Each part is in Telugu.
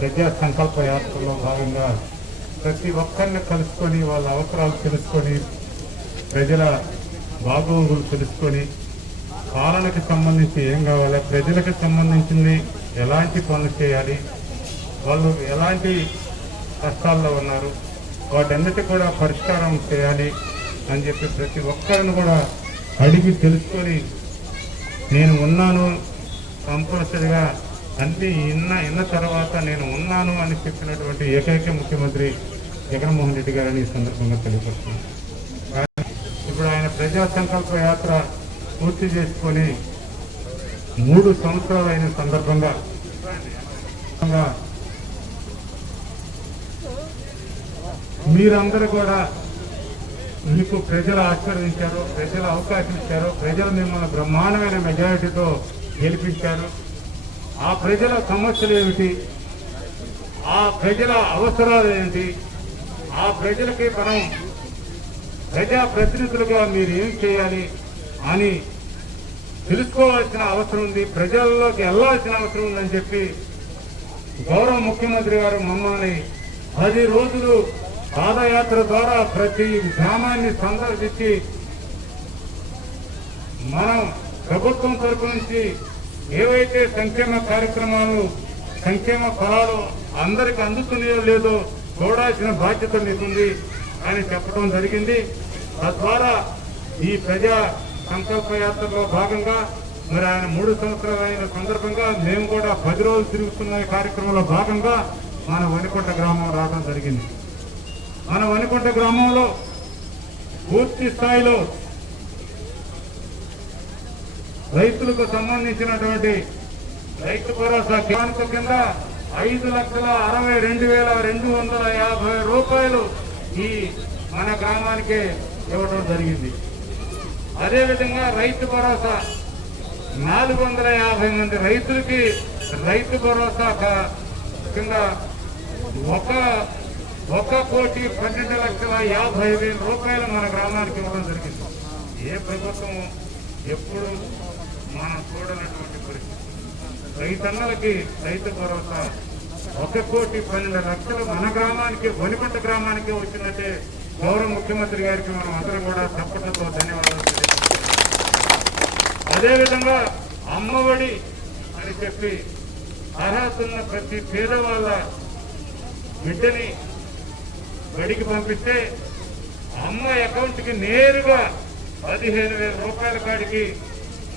ప్రజా సంకల్ప యాత్రలో భాగంగా ప్రతి ఒక్కరిని కలుసుకొని వాళ్ళ అవసరాలు తెలుసుకొని ప్రజల బాగోగులు తెలుసుకొని పాలనకు సంబంధించి ఏం కావాలి, ప్రజలకు సంబంధించింది ఎలాంటి పనులు చేయాలి, వాళ్ళు ఎలాంటి కష్టాల్లో ఉన్నారు, వాటన్నిటి కూడా పరిష్కారం చేయాలి అని చెప్పి ప్రతి ఒక్కరిని కూడా అడిగి తెలుసుకొని నేను ఉన్నాను కంపల్సరిగా అన్ని ఇన్న తర్వాత నేను ఉన్నాను అని చెప్పినటువంటి ఏకైక ముఖ్యమంత్రి జగన్మోహన్ రెడ్డి గారని ఈ సందర్భంగా తెలియపరుస్తున్నాను. ఇప్పుడు ఆయన ప్రజా సంకల్ప యాత్ర పూర్తి చేసుకొని 3 సంవత్సరాలు అయిన సందర్భంగా మీరందరూ కూడా మీకు ప్రజలు ఆశీర్వదించారు, ప్రజలు అవకాశం ఇచ్చారు, ప్రజలు మిమ్మల్ని బ్రహ్మాండమైన మెజారిటీతో గెలిపించారు. ఆ ప్రజల సమస్యలు ఏమిటి, ఆ ప్రజల అవసరాలు ఏంటి, ఆ ప్రజలకి మనం ప్రజాప్రతినిధులుగా మీరు ఏం చేయాలి అని తెలుసుకోవాల్సిన అవసరం ఉంది, ప్రజల్లోకి వెళ్లాల్సిన అవసరం ఉందని చెప్పి గౌరవ ముఖ్యమంత్రి గారు మమ్మల్ని 10 రోజులు పాదయాత్ర ద్వారా ప్రతి గ్రామాన్ని సందర్శించి మనం ప్రభుత్వం తరపు నుంచి ఏవైతే సంక్షేమ కార్యక్రమాలు, సంక్షేమ ఫలాలు అందరికి అందుతున్నాయో లేదో చూడాల్సిన బాధ్యత మీకుంది అని చెప్పడం జరిగింది. తద్వారా ఈ ప్రజా సంకల్ప యాత్రలో భాగంగా మరి ఆయన 3 సంవత్సరాలు అయిన సందర్భంగా మేము కూడా 10 రోజులు తిరుగుతున్న కార్యక్రమంలో భాగంగా మన వనికొండ గ్రామం రావడం జరిగింది. మన వనికొండ గ్రామంలో పూర్తి స్థాయిలో రైతులకు సంబంధించినటువంటి రైతు భరోసా కేంద్రం కింద 5,62,250 రూపాయలు ఈ మన గ్రామానికే ఇవ్వడం జరిగింది. అదేవిధంగా రైతు భరోసా 450 మంది రైతులకి రైతు భరోసా కింద 1,12,50,000 రూపాయలు మన గ్రామానికి ఇవ్వడం జరిగింది. ఏ ప్రభుత్వం ఎప్పుడు మనం చూడనటువంటి పరిస్థితి. రైతన్నలకి రైతు భరోసా 1,12,00,000 మన గ్రామానికి, వనికొండ గ్రామానికి వచ్చిందంటే గౌరవ ముఖ్యమంత్రి గారికి మనం అందరం కూడా తప్పట్లతో ధన్యవాదాలు తెలియజేస్తాం. అదేవిధంగా అమ్మఒడి అని చెప్పి అర్హత ఉన్న ప్రతి పేదవాళ్ళ బిడ్డని బడికి పంపిస్తే అమ్మ అకౌంట్కి నేరుగా 15,000 రూపాయల కాడికి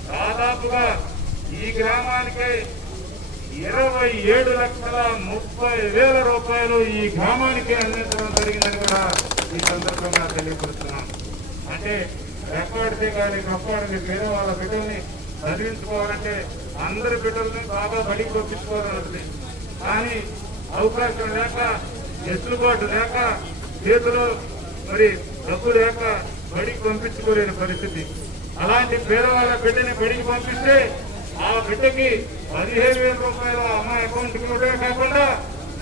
దాదాపుగా ఈ గ్రామానికి 27,30,000 రూపాయలు ఈ గ్రామానికి అందించడం జరిగిందని కూడా ఈ సందర్భంగా తెలియపరుస్తున్నాం. అంటే రెక్కాడితే కానీ కప్పాడితే పేద వాళ్ళ బిడ్డల్ని చదివించుకోవాలంటే అందరి బిడ్డల్ని బాగా బడికి పంపించుకోవాలన్నది. కానీ అవకాశం లేక, వెసులుబాటు లేక, చేతిలో మరి డబ్బు లేక బడికి పంపించుకోలేని పరిస్థితి. అలాంటి పేదవాళ్ళ బిడ్డని బడికి పంపిస్తే ఆ బిడ్డకి 15,000 రూపాయలు అమ్మాయి అకౌంట్కి ఇవ్వడమే కాకుండా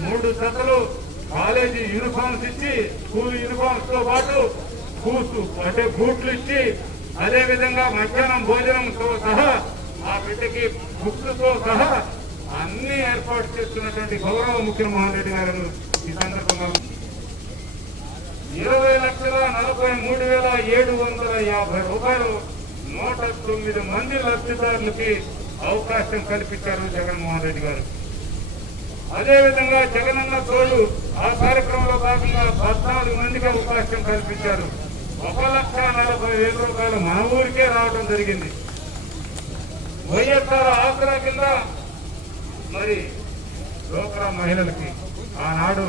3 జతలు కాలేజీ యూనిఫామ్స్ ఇచ్చి, స్కూల్ యూనిఫామ్స్ తో పాటు అంటే బూట్లు ఇచ్చి, అదేవిధంగా మధ్యాహ్నం భోజనంతో సహా ఆ బిడ్డకి బుక్స్తో సహా అన్ని ఏర్పాటు చేస్తున్నటువంటి గౌరవ ముఖ్యమంత్రి రెడ్డి గారు ఈ సందర్భంగా 20,43,750 రూపాయలు 109 మంది లబ్ధిదారులకి అవకాశం కల్పించారు జగన్మోహన్ రెడ్డి గారు. అదేవిధంగా జగనన్న తోడు ఆ కార్యక్రమంలో భాగంగా 14 మందికి అవకాశం కల్పించారు. 1,40,000 రూపాయలు మన ఊరికే రావడం జరిగింది. వైఎస్ఆర్ ఆసరా కింద మరి డోక్రా మహిళలకి ఆనాడు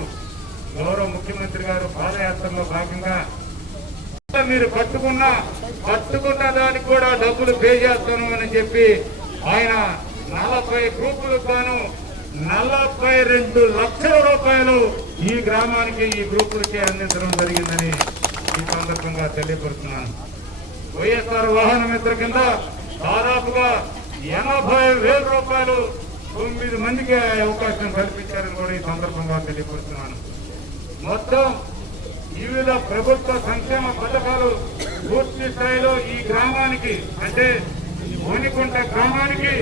గౌరవ ముఖ్యమంత్రి గారు పాదయాత్రలో భాగంగా మీరు పట్టుకున్న దానికి కూడా డబ్బులు పే చేస్తాను అని చెప్పి ఆయన 40 గ్రూపులకు గాను 42 లక్షల రూపాయలు ఈ గ్రామానికి, ఈ గ్రూపులకి అందించడం జరిగిందని ఈ సందర్భంగా తెలియపరుస్తున్నాను. వైఎస్ఆర్ వాహన మిత్ర కింద దాదాపుగా 80,000 రూపాయలు 9 మందికి అవకాశం కల్పించారని కూడా ఈ సందర్భంగా తెలియపరుస్తున్నాను. మొత్తం వివిధ ప్రభుత్వ సంక్షేమ పథకాలు పూర్తి స్థాయిలో ఈ గ్రామానికి, అంటే వనికొండ గ్రామానికి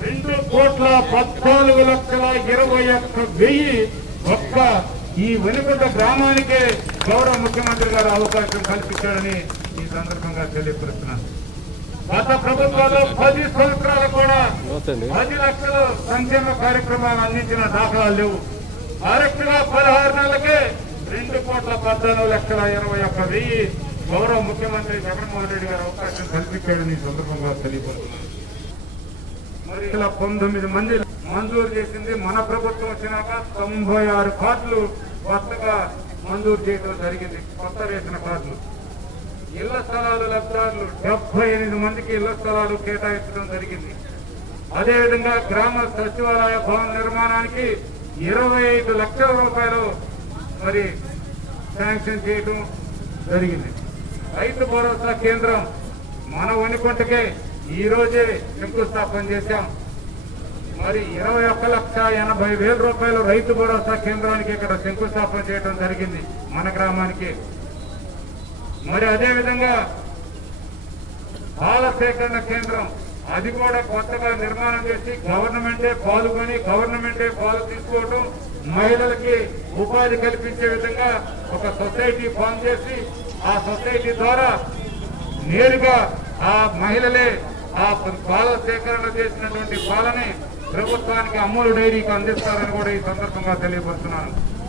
2,14,21,000 ఒక్క ఈ వెనుకొండ గ్రామానికే గౌరవ ముఖ్యమంత్రి గారు అవకాశం కల్పించాడని ఈ సందర్భంగా తెలియపరుస్తున్నాను. గత ప్రభుత్వాలు 10 సంవత్సరాలు కూడా 10 లక్షల సంక్షేమ కార్యక్రమాలు అందించిన దాఖలాలు లేవు. కరెక్ట్గా 16 నెలలకే 2,14,21,000 గౌరవ ముఖ్యమంత్రి జగన్మోహన్ రెడ్డి గారు అవకాశం కల్పించాడని ఈ సందర్భంగా తెలియపరుస్తున్నాను. మరి 19 మంది మంజూరు చేసింది. మన ప్రభుత్వం వచ్చినాక 96 కార్డులు కొత్తగా మంజూరు చేయడం జరిగింది. కొత్త రేషన్ కార్డులు. ఇళ్ల స్థలాలు లబ్ధిదారులు 78 మందికి ఇళ్ల స్థలాలు కేటాయించడం జరిగింది. అదేవిధంగా గ్రామ సచివాలయ భవన నిర్మాణానికి 25 లక్షల రూపాయలు మరి శాంక్షన్ చేయడం జరిగింది. రైతు భరోసా కేంద్రం మన వనికొంటకే ఈ రోజే శంకుస్థాపన చేశాం. మరి 21,80,000 రూపాయలు రైతు భరోసా కేంద్రానికి ఇక్కడ శంకుస్థాపన చేయడం జరిగింది మన గ్రామానికి. మరి అదేవిధంగా పాల సేకరణ కేంద్రం అది కూడా కొత్తగా నిర్మాణం చేసి గవర్నమెంటే పాల్గొని గవర్నమెంటే పాలు తీసుకోవడం, మహిళలకి ఉపాధి కల్పించే విధంగా ఒక సొసైటీ ఫామ్ చేసి ఆ సొసైటీ ద్వారా నేరుగా ఆ మహిళలే ఆ పాల సేకరణ చేసినటువంటి పాలని ప్రభుత్వానికి అమూల్ డైరీకి అందిస్తారని కూడా ఈ సందర్భంగా తెలియపరుస్తున్నాను.